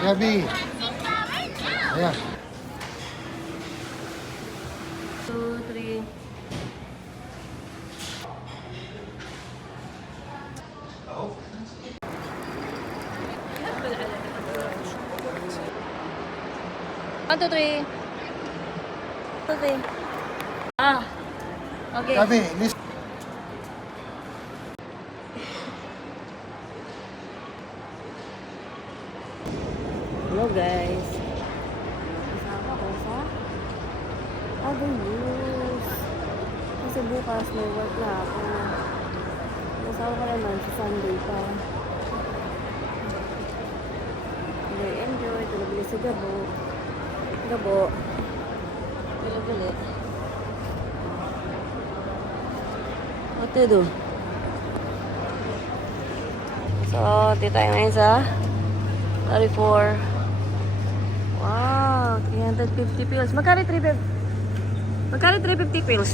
Gabi. Ayan. 2, 3. One, two, three. Two, three. Ah. Okay. Gabi, list. Hello guys. Kasama ko sa Avenues. Kasi bukas may work na ako. Kasama ko naman sa Sunday pa. Enjoy. Tulog sa Gabo. Gabo. Tulog ulit. What to do? So, dito tayo ngayon sa 34. Wow, 350 pills. Magkano 350? Magkano 350 pills?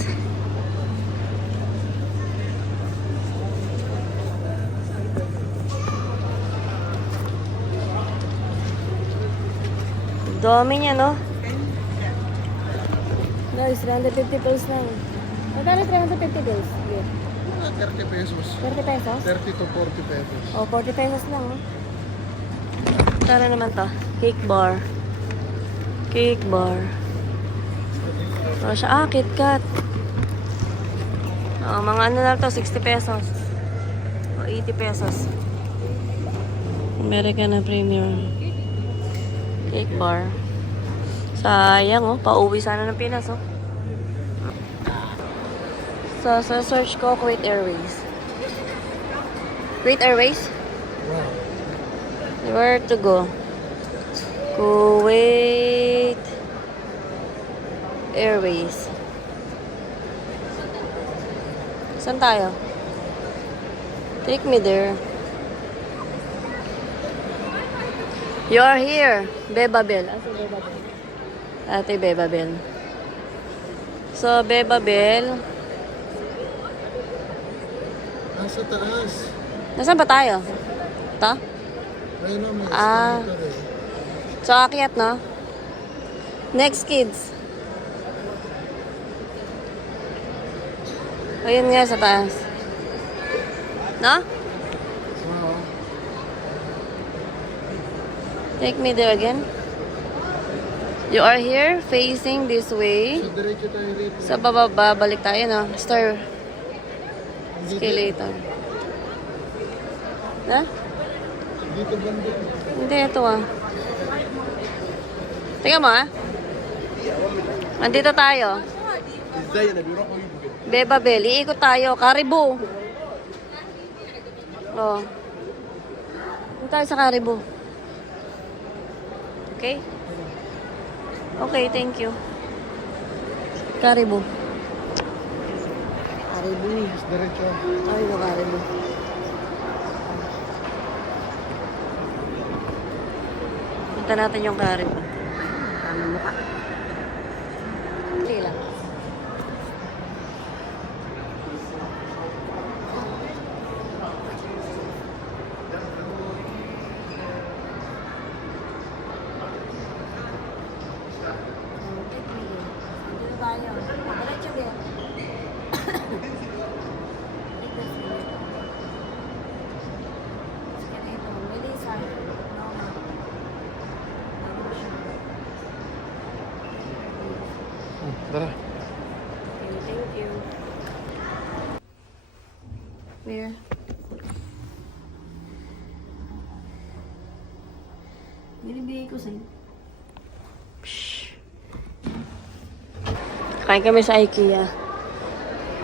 Dami niya, no? Guys, 350 pills lang. Magkano 350 pills? Okay. 30 pesos. 30 pesos? 30 to 40 pesos. Oh, 40 pesos lang, no? Tara naman to. Cake bar. Cake bar. Oh, siya. Ah, KitKat. Oh, mga ano na to, 60 pesos. O, 80 pesos. American na premium. Cake bar. Sayang, oh. Pauwi sana ng Pinas, oh. So, search ko Kuwait Airways. Kuwait Airways? Wow. Where to go? Kuwait Airways. Saan tayo? Take me there. You're here. Bebabel. Asa Bebabel? Ate Bebabel. So, Bebabel. Nasa taas. Nasaan ba tayo? Ito? Ayun o, may Ah. escalator eh. So, akyat, no? Next, kids. Ayun nga sa taas. No? Wow. Take me there again. You are here, facing this way. So, diretso tayo rito. Sa bababa, balik tayo, no? Star Dito- escalator. Na? Dito banda. Hindi, ito ah. Tingnan mo ah. Nandito tayo. Bebabel, iikot tayo. Caribou. Oh. Dito tayo sa Caribou. Okay? Okay, thank you. Caribou. Caribou. Diretso. Ay, no, Caribou. Punta natin yung Caribou. Tama mukha. Hindi lang. Dito tayo. Diretso din. Tara. Thank you. Where? Binibigay ko sa'yo. Kain kami sa IKEA.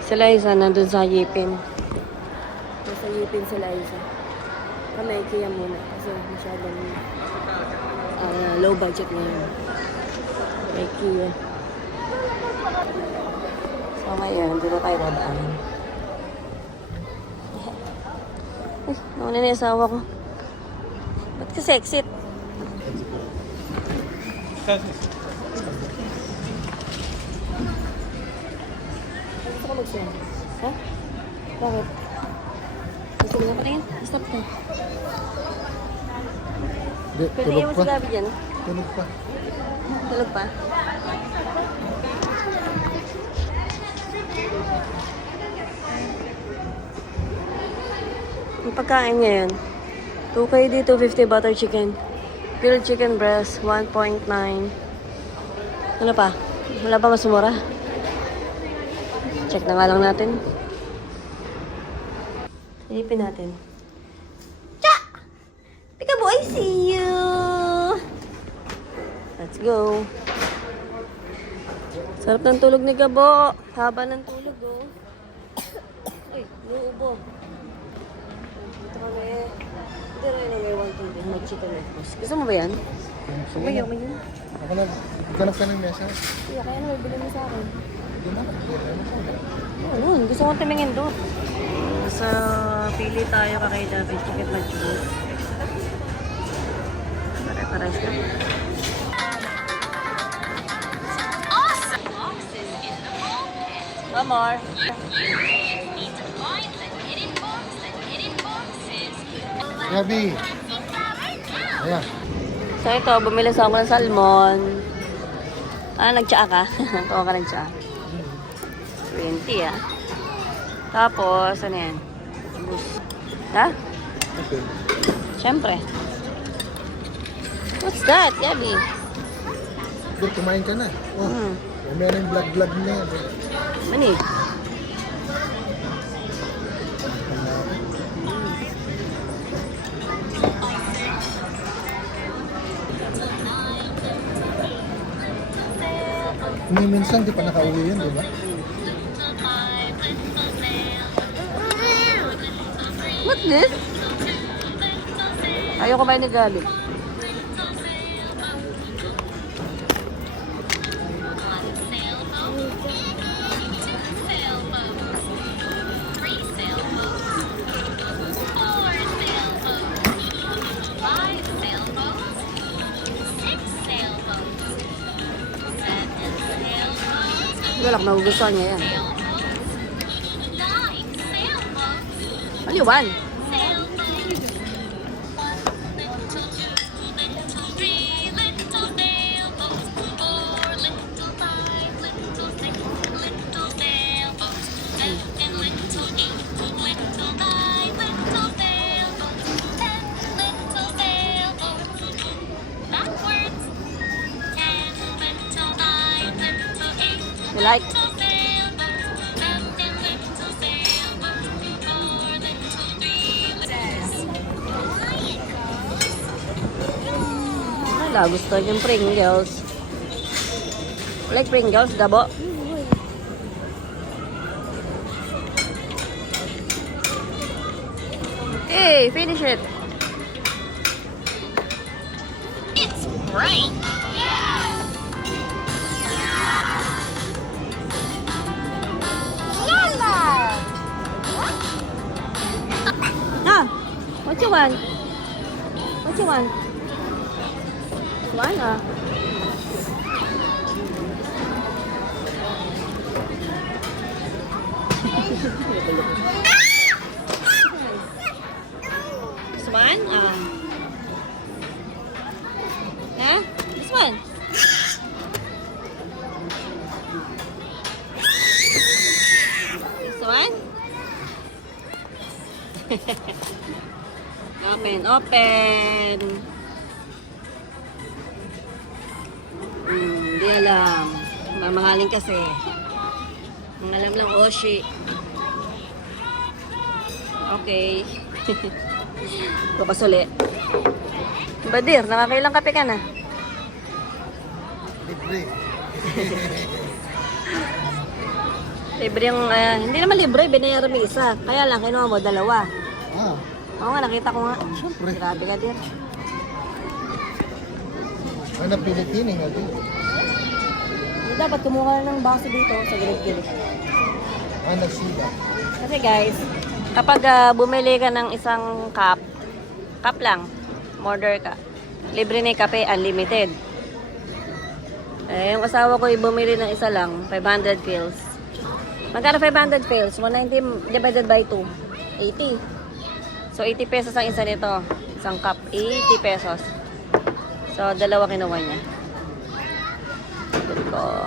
Sila isa nandun sa Yipin. Nasa Yipin sila isa. Kami IKEA muna kasi masyadong low budget na yun. IKEA. So ngayon, dito tayo dadaan. Ay, nauna na yung asawa ko. Ba't kasi exit? Gusto ko mag-send. Ha? Bakit? Gusto mo na pa rin? Stop ka. Hindi, Pwede tulog mo pa. si Gabi dyan. Tulog pa. Tulog pa. Ang pagkain ngayon, 2KD, 250 butter chicken. Grilled chicken breast, 1.9. Ano pa? Wala ba mas mura? Check na nga lang natin. Silipin natin. Cha! Peekaboo, I see you! Let's go. Sarap ng tulog ni Gabo. Haba ng tulog, oh. Ay, luubo. Ito kami. Hindi rin na may 1 mag chicken breakfast. Gusto mo ba yan? Sige May na. may yun. Ako na. Ganap ka ng mesa. Kaya kaya na may bilhin mo sa akin. Hindi na. Oo, yun. Gusto kong tumingin doon. Sa pili tayo kakaida ng chicken manchego. Pare-pares na. One more. Gabi. Ayan. So ito, bumili sa ako ng salmon. Nagtsaa ka? Kuha ka ng tsaa. 20 ah. Tapos, ano yan? Bus. Ha? Okay. Siyempre. What's that, Gabi? Good, kumain ka na. Oh, meron yung vlog na yan. Mani. Minsan, di pa nakauwi yun, di ba? What's this? Ayoko ba ni Gabi? Wala ko magugustuhan niya yan. Maliwan. You like? Wala, gusto yung Pringles. Like Pringles, Gabo? Okay, finish it. It's bright. Lala. Ah, what you want? What you want? One ah. This one? Ah. Huh? This one? This one? Open, open. Hindi alam. Mamahalin kasi. Mangalam lang, Oshi. Okay. Papasuli. Badir, nakakailang kape ka na? Libre. Libre yung, hindi naman libre, binayaran mo isa. Kaya lang, kinuha mo dalawa. Ah, Oo nga, nakita ko nga. siyempre. Grabe ka, Dir. Ay, napilitin nga din. Dapat kumuha ka ng baso dito sa gilid-gilid. Ah, nagsila. Kasi guys, kapag bumili ka ng isang cup lang, order ka, libre na yung kape, unlimited. Eh, yung asawa ko bumili ng isa lang, 500 pills. Magkano 500 pills? 190 divided by 2, 80. So, 80 pesos ang isa nito. Isang cup, 80 pesos. So, dalawa kinuha niya. Good ko.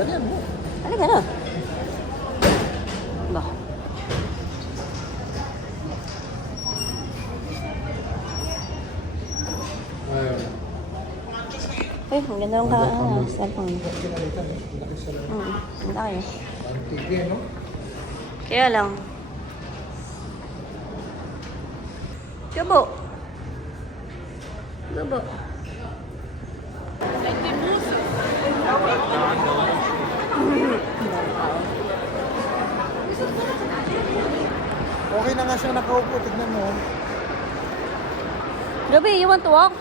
Ganyan mo. Ano ka na? Ba? Ayun. Uy, ang ganda ng cellphone. Kinalitan eh. Laki sa lang. Ang laki. Ang tigre, no? Kaya lang. Gabo. Gabo. Okay na nga siya nakaupo. Tignan mo. Gabi, you want to walk?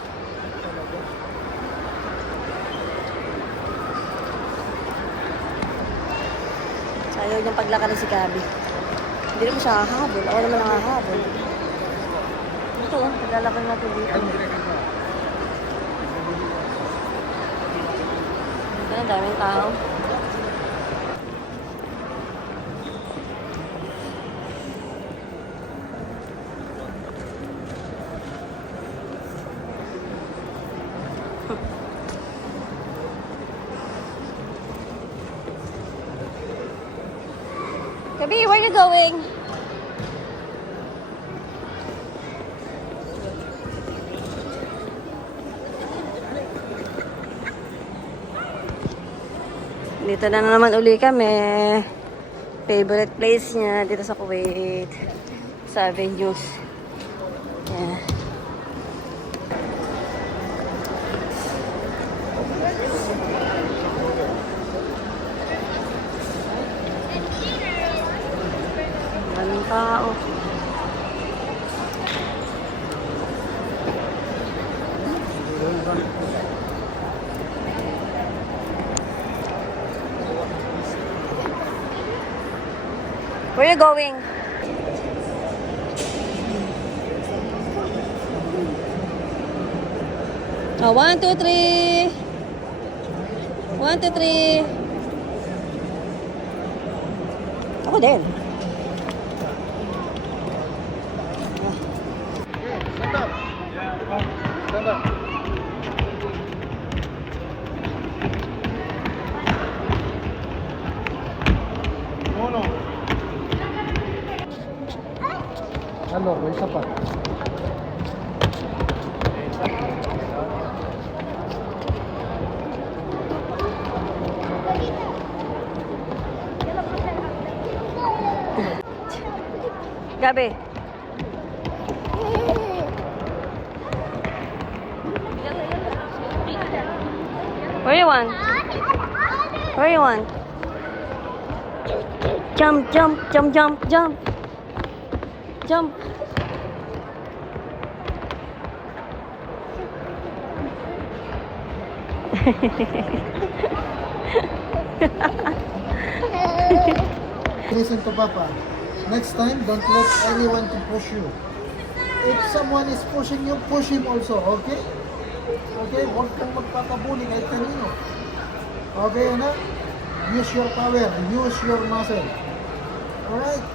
Ayaw niyang paglakarin si Gabi. Hindi naman siya hahabol. Ako naman ang hahabol. Ito, paglalakad natin dito. Ang daming tao. Gabi, where you going? Dito na naman uli kami. Favorite place niya dito sa Kuwait. Sa Avenues. Yeah. Maraming tao. Where are you going? Oh, 1, 2, 3. 1, 2, 3. Ako din. Stand up. Stand up. No. Ano, may isa pa. Gabi. Where you want? Where you want? Jump, jump, jump, jump, jump. Jump. Listen to Papa. Next time, don't let anyone to push you. If someone is pushing you, push him also, okay? Okay? Huwag kang magpapabuli kahit kanino. Okay, na? Use your power. Use your muscle. Alright?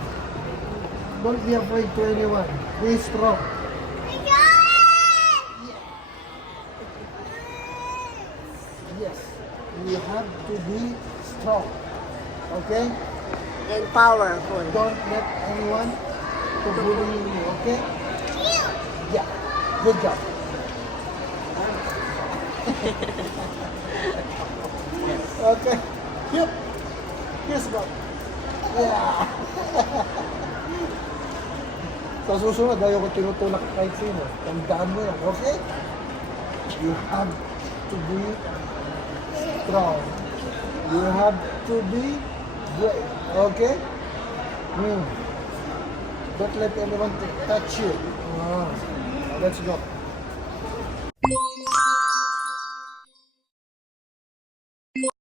Don't be afraid to anyone. Be strong. Yes. You have to be strong. Okay? And powerful. Don't let anyone to bully you, okay? Yeah. Good job. Okay. Yep. Yes, Bob. Yeah. Sa susunod, ayaw ko tinutulak kahit sino. Tandaan mo yan, okay? You have to be strong. You have to be brave, okay? Don't let anyone touch you. Let's go.